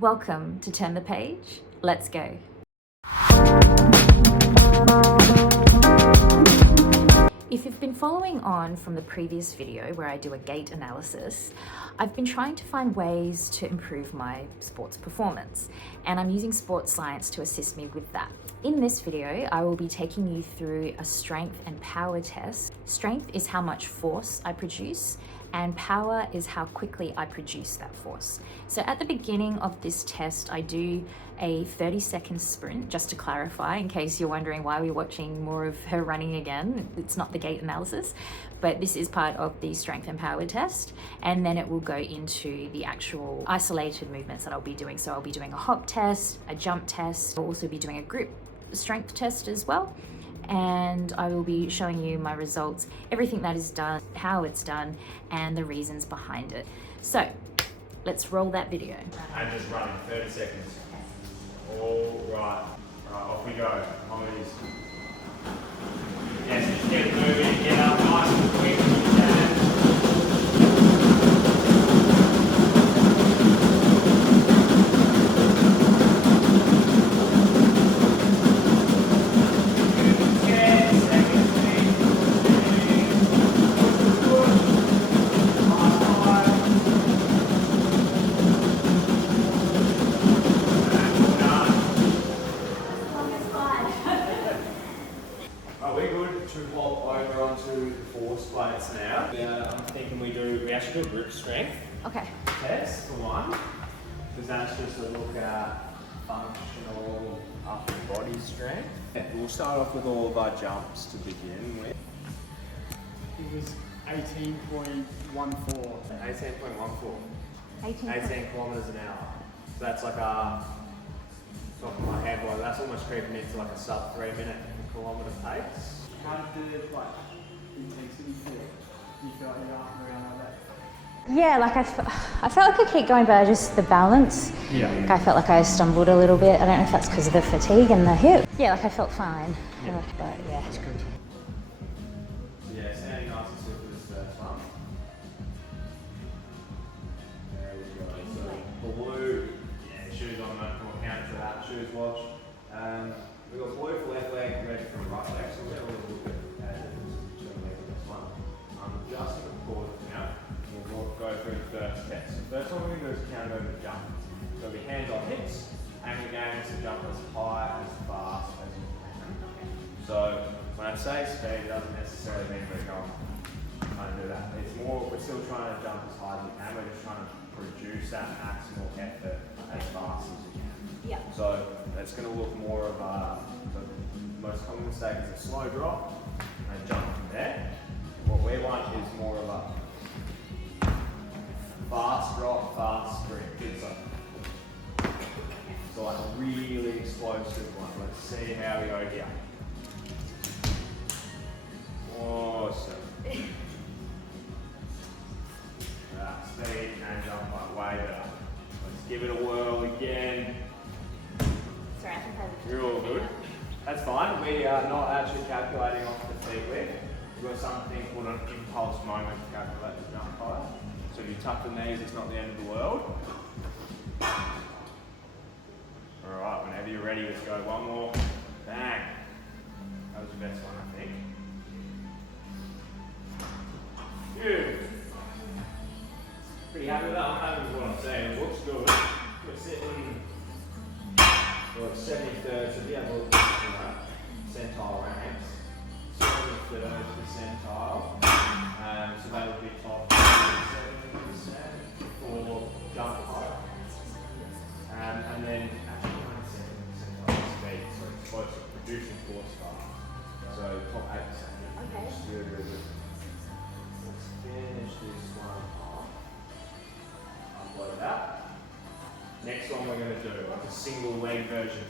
Welcome to Turn the Page. Let's go. If you've been following on from the previous video where I do a gait analysis, I've been trying to find ways to improve my sports performance, and I'm using sports science to assist me with that. In this video, I will be taking you through a strength and power test. Strength is how much force I produce, and power is how quickly I produce that force. So at the beginning of this test, I do a 30-second sprint, just to clarify, in case you're wondering why we're watching more of her running again. It's not the gait analysis, but this is part of the strength and power test. And then it will go into the actual isolated movements that I'll be doing. So I'll be doing a hop test, a jump test. I'll also be doing a grip strength test as well. And I will be showing you my results, everything that is done, how it's done, and the reasons behind it. So let's roll that video. And just running 30 seconds. All right. Right, off we go. On it is. Yes, just get it moving, get up nice and quick as you can. Now. I'm thinking we actually do grip strength. Okay. Test for one, because that's just a look at functional upper body strength. We'll start off with all of our jumps to begin with. It was 18.14. 18 kilometers an hour. So that's like a, top of my head, well, that's almost creeping into like a sub 3 minute kilometer pace. How did the intensity feel? Do you feel like you're up and around like that? Yeah, like I felt like I keep going, but just the balance. Yeah. Like I felt like I stumbled a little bit. I don't know if that's because of the fatigue and the hip. Yeah, like I felt fine. Yeah. But yeah. That's good. Yeah, standing nice and still for this first one. There we go. So blue, yeah, shoes on that, we'll count to that, shoes watch. We've got blue for left leg, red for right leg, so we'll get a little bit between legs on this one. Just for the core now, we'll go through the first test. The first one we're going to do is countermovement jump. So it'll be hands on hips, and we're going to jump as high, as fast as you can. So when I say speed, it doesn't necessarily mean we're going trying to do that. It's more, we're still trying to jump as high as we can. We're just trying to produce that maximal effort as fast as we can. Yeah. So it's going to look more of a, the most common mistake is a slow drop and jump from there. What we want is more of a fast drop, fast sprint. So like a really explosive one. Let's see how we go here. Awesome. Speed and jump like way better. Let's give it a whirl again. Sorry, I think You're all good. That's fine. We are not actually calculating off the feet width. We've got something called an impulse moment to calculate the jump height. So if you tuck the knees, it's not the end of the world. Alright, whenever you're ready, let's go one more. Bang. That was the best one, I think. Good. Pretty happy with that. I'm happy with what I'm saying. It looks good. We're sitting, well, it's 73rd, so if you have a look at centile ranks. 73rd percentile. So that would be top 7% for jump height. And then actually 97% speed, so explosive producing force fast. So top 8%. Okay. Really, really good. Let's finish this one off. Upload that. Next one we're going to do like a single leg version.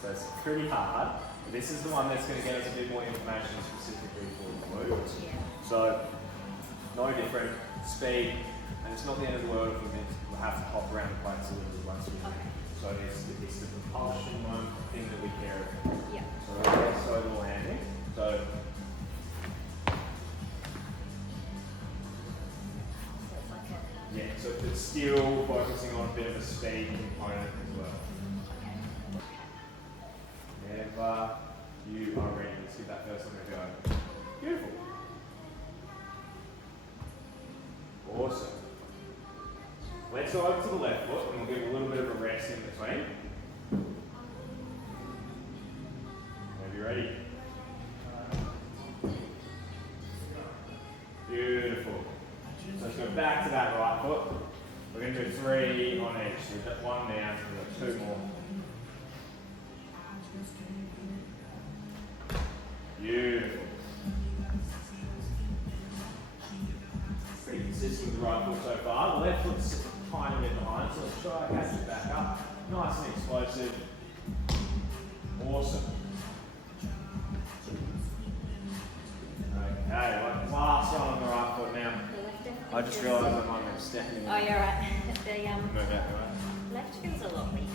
So it's pretty hard. This is the one that's going to get us a bit more information specifically for the glutes. Yeah. So no different speed, and it's not the end of the world if we'll have to hop around the plates a little bit once we Okay. So it's the propulsion one thing that we care about. Yeah. So we're total landing. So yeah, so if it's still focusing on a bit of a speed component as well. Whenever you are ready, let's give that first one a go. Beautiful. Awesome. Let's go over to the left foot and we'll give a little bit of a rest in between. Whenever you're ready. Beautiful. So let's go back to that right foot. We're going to do 3 on each. So we've got 1 down, so we've got 2 more. Beautiful. Pretty consistent with the right foot so far. The left foot's a tiny bit behind, so let's try to catch it back up. Nice and explosive. Awesome. Okay, like last one on the right foot now. I just realised I might have been stepping. Oh, you're right. The Move out the way. left feels a lot weaker.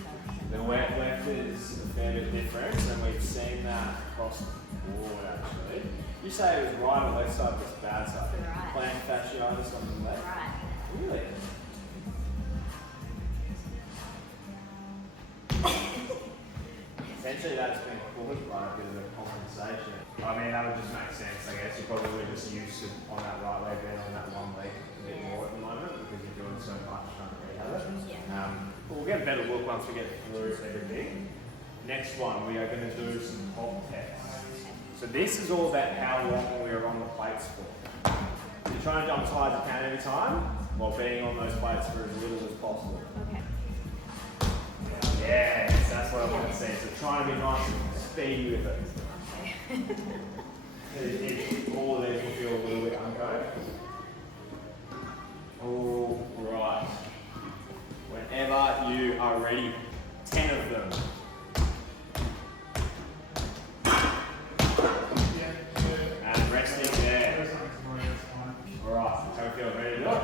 The left is a fair bit different, and we've seen that across the board actually. You say it was right on the left side, but it's bad side. Right. Plantar fasciitis on the left. Right. Really? Essentially that's been caused by a bit of a compensation. I mean, that would just make sense, I guess. You're probably just used to on that right leg than on that one leg a bit more at the moment because you're doing so much trying to rehab it. Yeah. But we'll get a better look once we get through everything. Next one, we are going to do some hop tests. So this is all about how long we are on the plates for. You're trying to jump as high as you can every time while being on those plates for as little as possible. Okay. Yes, that's what I want to see. So trying to be nice and speedy with it. All of these will feel a little bit uncomfortable. All right. Whenever you are ready, 10 of them. And resting there. All right. How we feel? Ready to do it?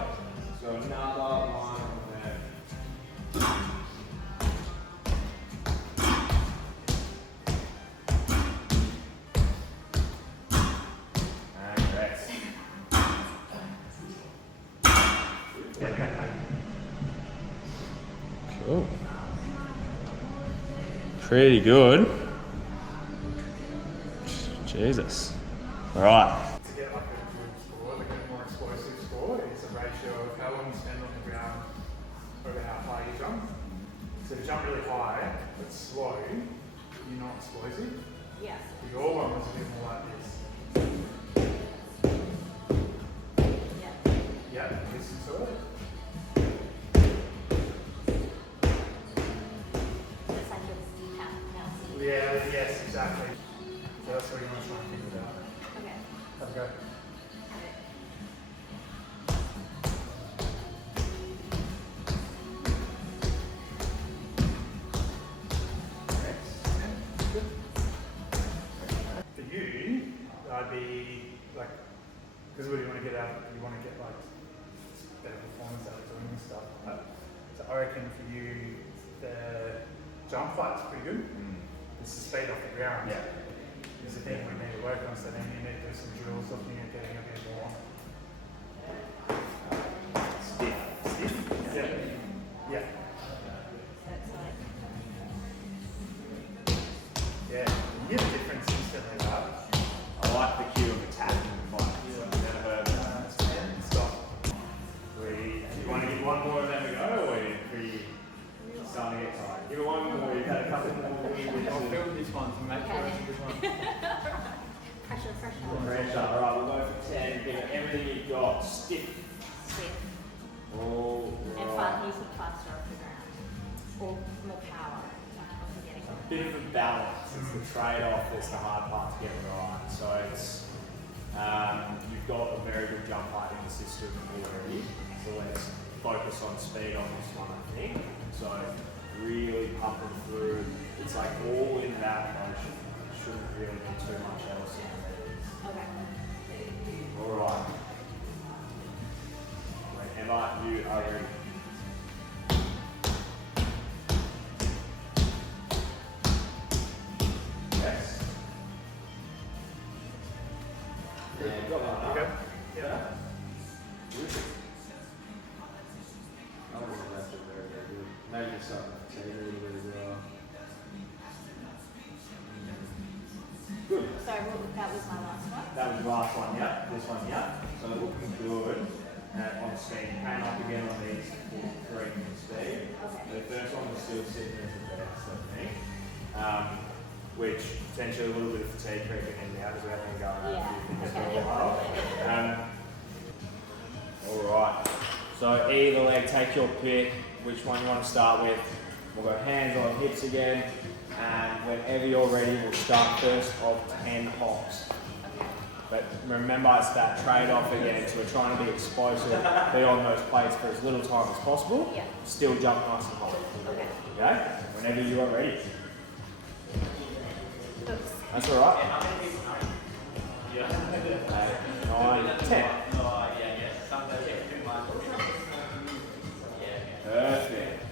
So another one there. Cool. Pretty good. Jesus. All right. To get like a good score, like a more explosive score, it's a ratio of how long you spend on the ground over how high you jump. So if you jump really high but slow, you're not explosive. Yeah. Your one was a bit more like this. Yeah. Yeah, listen to it. It's like a now. Yeah, yes, exactly. So that's what you want to try and think about. Okay. Have a go. For you, I'd be like, because what do you want to get out? You want to get like better performance out of doing this stuff. Right? So I reckon for you, the jump fight's pretty good. It's the speed off the ground. Yeah. Is the thing we need to work on. So then you need to do some drills looking at getting a bit more Stiff. stiff. Yeah. Yeah. That's like, Yeah. You get a difference instantly, right? I like the cue of attacking the fight. Never heard of that. Stop. You want to give one more and then we go, or are you starting to get tired? Give it one more, you've had a couple more. I'll film this one to make sure it's a good one. pressure. Pressure. Alright, we'll go for 10. Give it everything you've got. Stiff. Stiff. All And right. using faster off the ground. Or more power. Getting A bit of a balance. It's the trade-off that's the hard part to get right. So it's you've got a very good jump height in the system already. So let's focus on speed on this one, I think. So really pumping through. It's like all in that motion. Shouldn't really be too much else in there. Okay. Alright. Whenever you are ready. Yes. Yeah, got that. Okay. Yeah. Alright. mix up the fatigue a little bit as well. Good. Sorry, that was my last one? That was the last one, yeah. This one, yeah. So looking good on speed. Came up again on these 4-3 speed. Okay. The first one was still sitting as the best, I think. Which potentially a little bit of fatigue creeping in now because we haven't been going over a few things for a while. Alright. So either leg, take your pick, which one you want to start with. We'll go hands on hips again. And whenever you're ready, we'll start first of 10 hops. But remember, it's that trade-off again, so we're trying to be explosive, be on those plates for as little time as possible, Yeah. still jump nice and high. Okay. Okay? Whenever you are ready. Oops. That's alright. 9, 10. Perfect.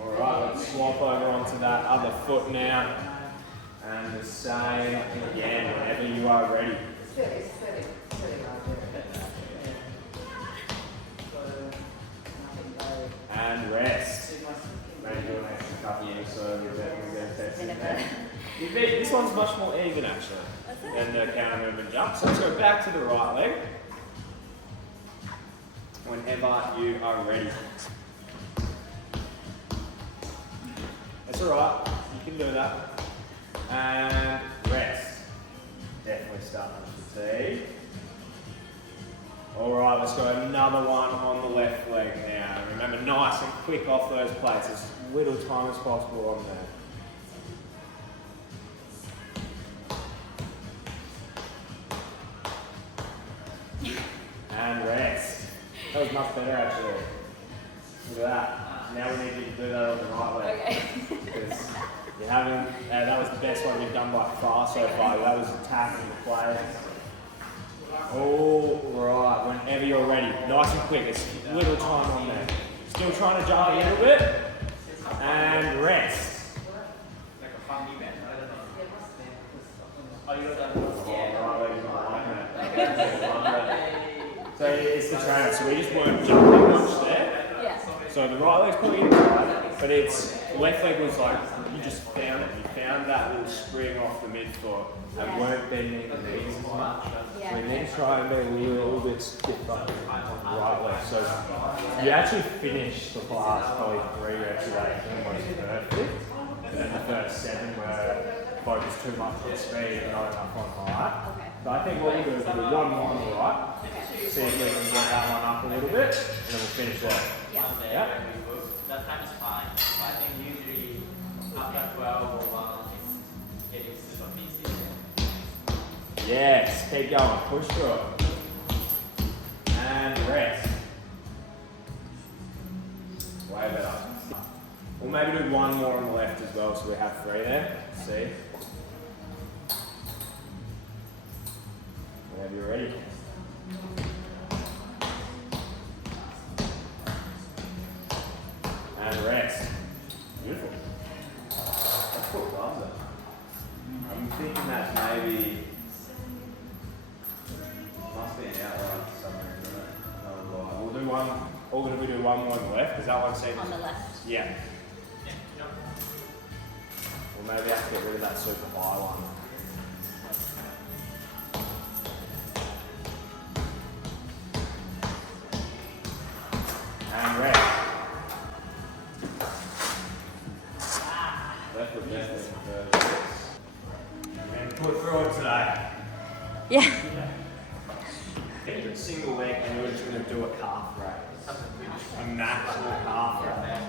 Alright, let's swap over onto that other foot now. And the same again, whenever you are ready. And rest. Maybe do an extra couple of so we get sets in there. This one's much more even actually than the counter-movement jump. So let's go back to the right leg. Whenever you are ready. That's alright, you can do that. And rest. Definitely starting with fatigue. Alright, let's go another one on the left leg now. Remember, nice and quick off those plates, as little time as possible on there. And rest. That was much better actually. Look at that. Now we need you to do that on the right leg. Okay. Because you haven't, that was the best one you've done by far so far. That was attacking the play. Alright, whenever you're ready. Nice and quick, it's little time on there. Still trying to jump a little bit. And rest. Like a funny band, I don't know. Oh, you're done. So it's the trainer, so we just weren't jumping much there. Yeah. So the right leg's probably inside, but it's left leg was like, you just found it. You found that little spring off the midfoot and weren't bending the knees as much. Yeah. We then try and be a little bit stiff up on the right leg. So you actually finish the last probably 3 reps of that almost perfect. And then the first 7 were focused too much on speed and not enough on height. Okay. So I think what we'll do is we'll do one more on the right. See if we can get that one up a little bit, and then we'll finish there. Yeah. That time is fine. But I think usually after 12 or 1, it's getting super busy. Yes, keep going, push through it. And rest. Way better. We'll maybe do one more on the left as well, so we have 3 there. See? Whenever you're ready. And rest. Beautiful. Let's put gloves on. I'm thinking that maybe must be an outline somewhere, isn't it? No, we'll do one. Or gonna we do one more on the left? Because that one seems. On the left. Yeah. Or maybe have to get rid of that super high one. And rest. Left foot left. And put through it today. Yeah. Single leg, and we're just going to do a calf raise. A natural calf raise.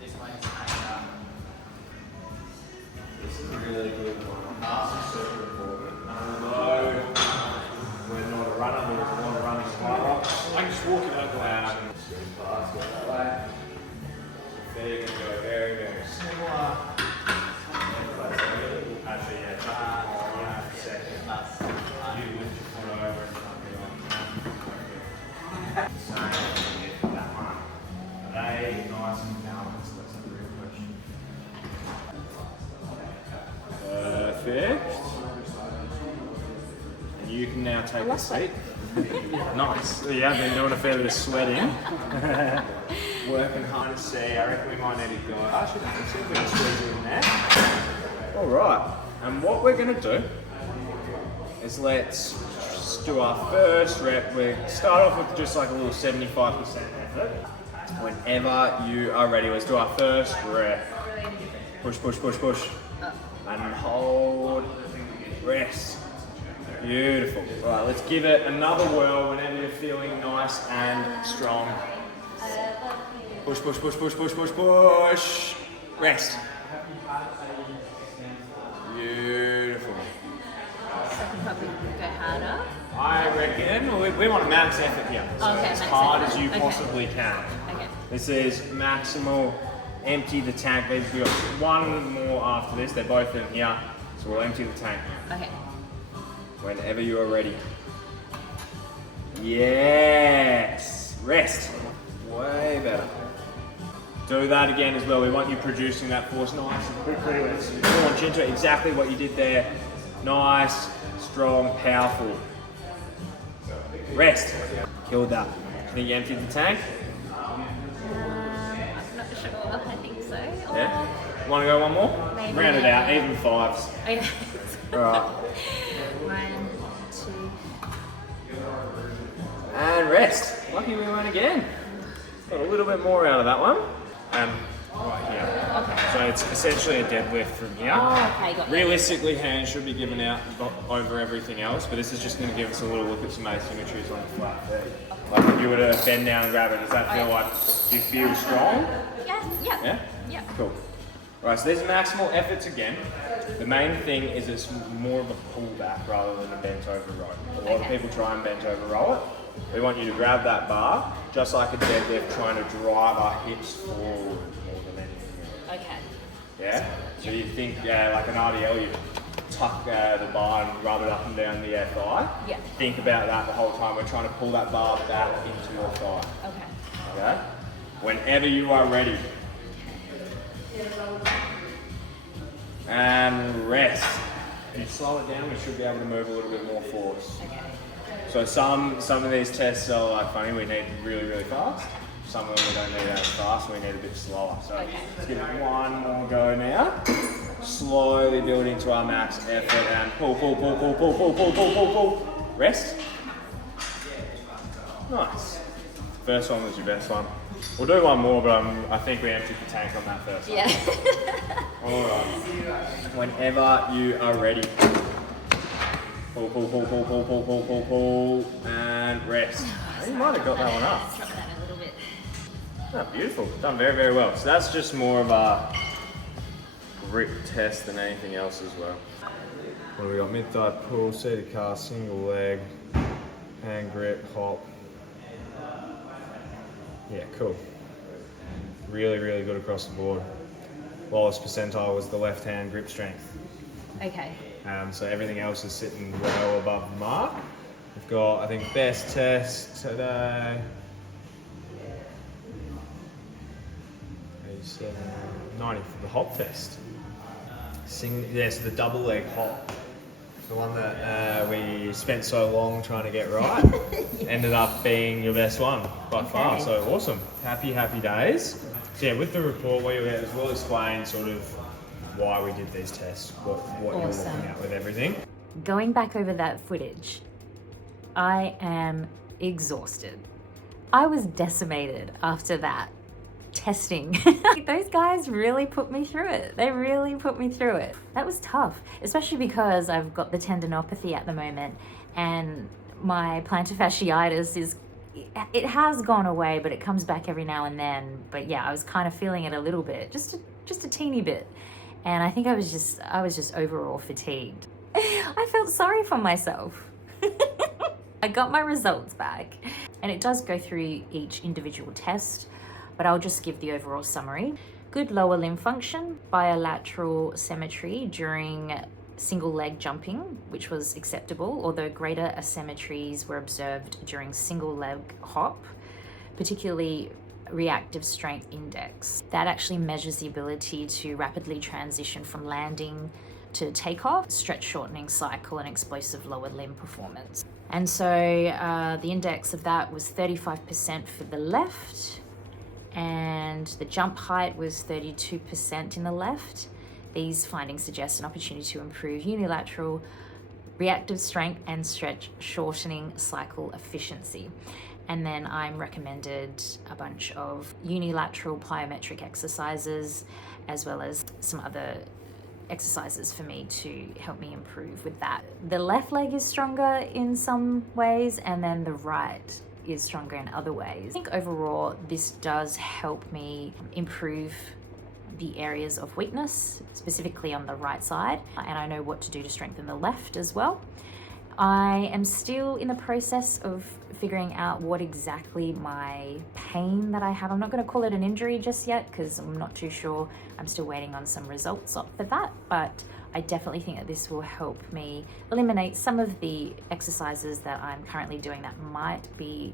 This one is kind of. This is a really good one. Calves are super important. Although we're not a runner, we're not a running high rocks. I can just walk it over. Fast, go that way. Feet can go very, very similar. Actually, yeah, jump in second. You lift your foot over and jump it on. Same with that one. Are they nice and balanced? That's a real question. Perfect. And you can now take a seat. Nice. You have been doing a fair bit of sweating. working hard to see. I reckon we might need to go. Actually, let's see if we can squeeze it in there. All right, and what we're gonna do is let's do our first rep. We start off with just like a little 75% effort. Whenever you are ready, let's do our first rep. Push, push, push, push. And hold, rest. Beautiful. All right, let's give it another whirl whenever you're feeling nice and strong. Push, push, push, push, push, push, push. Rest. Beautiful. So I can probably go harder. I reckon we want a max effort here. So Okay, as max hard effort. as you Okay. possibly can. Okay. This is maximal. Empty the tank. We've got one more after this. They're both in here. So we'll empty the tank Okay. whenever you are ready. Yes. Rest. Way better. Do that again as well. We want you producing that force nice and quickly. Let's launch into it. Exactly what you did there. Nice, strong, powerful. Rest. Killed that. Think you emptied the tank? I'm not sure. I think so. Yeah? Want to go one more? Maybe. Round it out, even fives. Okay. Alright. 1, 2. And rest. Lucky we went again. Got a little bit more out of that one. Right here. Okay. So it's essentially a deadlift from here. Oh, okay, got it. Realistically, hands should be given out over everything else, but this is just going to give us a little look at some asymmetries on the flat feet. Like if you were to bend down and grab it, does that feel like, do you feel strong? Yes, yeah. Yeah? Yeah. Cool. Alright, so there's maximal efforts again. The main thing is it's more of a pullback rather than a bent over row. A lot of Okay. people try and bent over row it. We want you to grab that bar, just like a deadlift, trying to drive our hips forward more than anything else. Okay. Yeah? So you think like an RDL, you tuck the bar and rub it up and down the thigh. Yeah. Think about that the whole time. We're trying to pull that bar back into your thigh. Okay. Okay? Whenever you are ready. And rest. If you slow it down, we should be able to move a little bit more force. Okay. So some of these tests are like funny, we need really, really fast. Some of them we don't need as fast, we need a bit slower. So Okay. let's give it one more go now. Slowly build into our max effort and pull, pull, pull, pull, pull, pull, pull, pull, pull, pull. Rest. Nice. First one was your best one. We'll do one more, but I think we emptied the tank on that first one. Yeah. Alright. Whenever you are ready. Pull, pull, pull, pull, pull, pull, pull, pull, pull, and rest. You might have got that one up. Drop that a little bit. Oh, beautiful. Done very, very well. So that's just more of a grip test than anything else as well. What do we got? Mid-thigh pull, seated cast, single leg, hand grip, hop. Yeah, cool. Really, really good across the board. Lowest percentile was the left hand grip strength. Okay. So everything else is sitting well above the mark. We've got, I think, best test today. 87, 90 for the hop test. Yes, the double leg hop. The one that we spent so long trying to get right. Ended up being your best one by far. So awesome. Happy, happy days. So yeah, with the report, what you'll get is we'll explain sort of why we did these tests, what you're looking at with everything. Going back over that footage, I am exhausted. I was decimated after that testing. Those guys really put me through it. They really put me through it. That was tough, especially because I've got the tendinopathy at the moment and my plantar fasciitis it has gone away, but it comes back every now and then. But yeah, I was kind of feeling it a little bit, just a teeny bit. And I think I was just overall fatigued. I felt sorry for myself. I got my results back, and it does go through each individual test, but I'll just give the overall summary. Good lower limb function, bilateral symmetry during single leg jumping, which was acceptable, although greater asymmetries were observed during single leg hop, particularly reactive strength index. That actually measures the ability to rapidly transition from landing to takeoff, stretch shortening cycle, and explosive lower limb performance. And so the index of that was 35% for the left and the jump height was 32% in the left. These findings suggest an opportunity to improve unilateral reactive strength and stretch shortening cycle efficiency. And then I'm recommended a bunch of unilateral plyometric exercises, as well as some other exercises for me to help me improve with that. The left leg is stronger in some ways, and then the right is stronger in other ways. I think overall this does help me improve the areas of weakness, specifically on the right side, and I know what to do to strengthen the left as well. I am still in the process of figuring out what exactly my pain that I have. I'm not going to call it an injury just yet because I'm not too sure. I'm still waiting on some results for that, but I definitely think that this will help me eliminate some of the exercises that I'm currently doing that might be,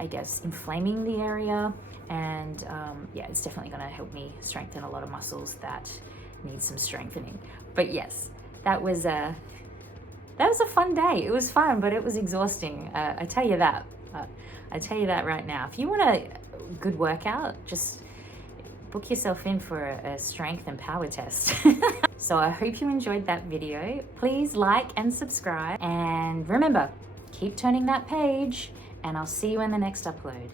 I guess, inflaming the area. And yeah, it's definitely going to help me strengthen a lot of muscles that need some strengthening. But yes, that was a fun day. It was fun, but it was exhausting. I tell you that. I tell you that right now. If you want a good workout, just book yourself in for a strength and power test. So I hope you enjoyed that video. Please like and subscribe. And remember, keep turning that page, and I'll see you in the next upload.